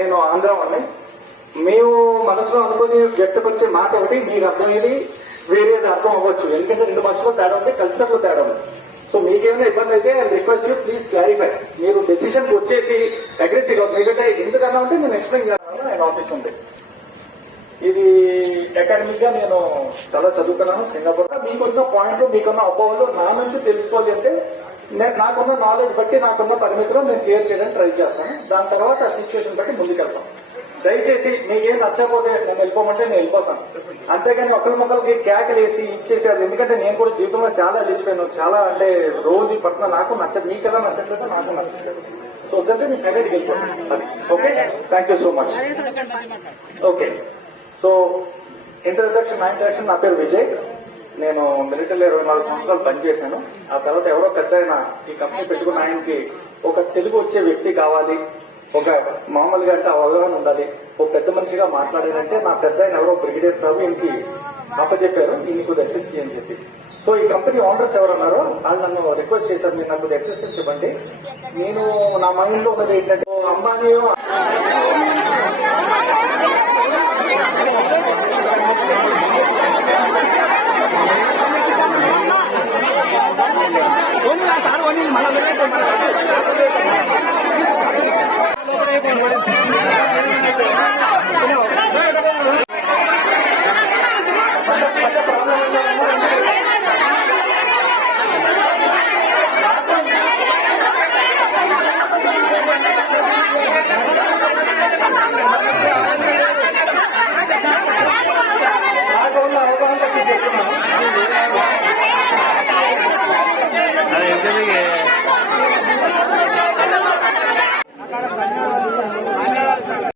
నేను ఆంధ్ర వాళ్ళని. మేము మనసులో అనుకుని వ్యక్తపరిచే మాట ఒకటి, మీకు అర్థమయ్యేది వేరేది అర్థం అవ్వచ్చు. ఎందుకంటే రెండు భాషలో తేడా ఉంది, కల్చర్ లో తేడా ఉంది. సో మీకేమైనా ఇబ్బంది అయితే రిక్వెస్ట్ యూ ప్లీజ్ క్లారిఫై. మీరు డెసిషన్ వచ్చేసి అగ్రెసివ్ ఎందుకంటే ఎందుకన్నా ఉంటే నేను ఎక్స్ప్లెయిన్ చేస్తాను. ఆయన ఆఫీస్ ఉంది. ఇది అకాడమిక్ గా నేను చాలా చదువుకున్నాను సింగపూర్. మీకున్న పాయింట్లు, మీకున్న అపోహలు నా నుంచి తెలుసుకోవాలి అంటే నాకున్న నాలెడ్జ్ బట్టి, నాకున్న పరిమితిలో నేను క్లియర్ చేయడానికి ట్రై చేస్తాను. దాని తర్వాత సిచ్యువేషన్ బట్టి ముందుకెళ్తాం. దయచేసి మీకేం నచ్చకపోతే నేను వెళ్ళిపోమంటే నేను వెళ్ళిపోతాను. అంతేగాని ఒకరి మొక్కలకి కేకలు వేసి ఇచ్చేసేది. ఎందుకంటే నేను కూడా జీవితంలో చాలా అలిసిపోయాను. చాలా అంటే రోజు పట్ల నాకు నచ్చదు, మీకెలా నచ్చట్లేదు, నాకు నచ్చట్లేదు. సో వద్దంటే మీ సైలెంట్కి వెళ్ళిపోతాను. అది okay. Thank you so much. Okay. So introduction, నా ఇంట్రడక్షన్, నా పేరు విజయ్. నేను మిలిటరీలో 24 సంవత్సరాలు పనిచేశాను. ఆ తర్వాత ఎవరో పెద్ద ఈ కంపెనీ పెట్టుకున్న ఆయనకి ఒక తెలుగు వచ్చే వ్యక్తి కావాలి, ఒక మామూలుగా అంటే అవగాహన ఉండాలి, ఒక పెద్ద మనిషిగా మాట్లాడారంటే నా పెద్ద ఆయన ఎవరో బ్రిగేడియర్ సార్ ఈయనకి అప్పచెప్పారు, ఈయన కొద్ది అసిస్ట్ అని చెప్పి. సో ఈ కంపెనీ ఓనర్స్ ఎవరన్నారో వాళ్ళు నన్ను రిక్వెస్ట్ చేశారు, మీరు నాకు కొద్ది అసిస్టెన్స్ ఇవ్వండి. నేను నా మైండ్ లో ఉన్నది ఏంటంటే అంబానీ మన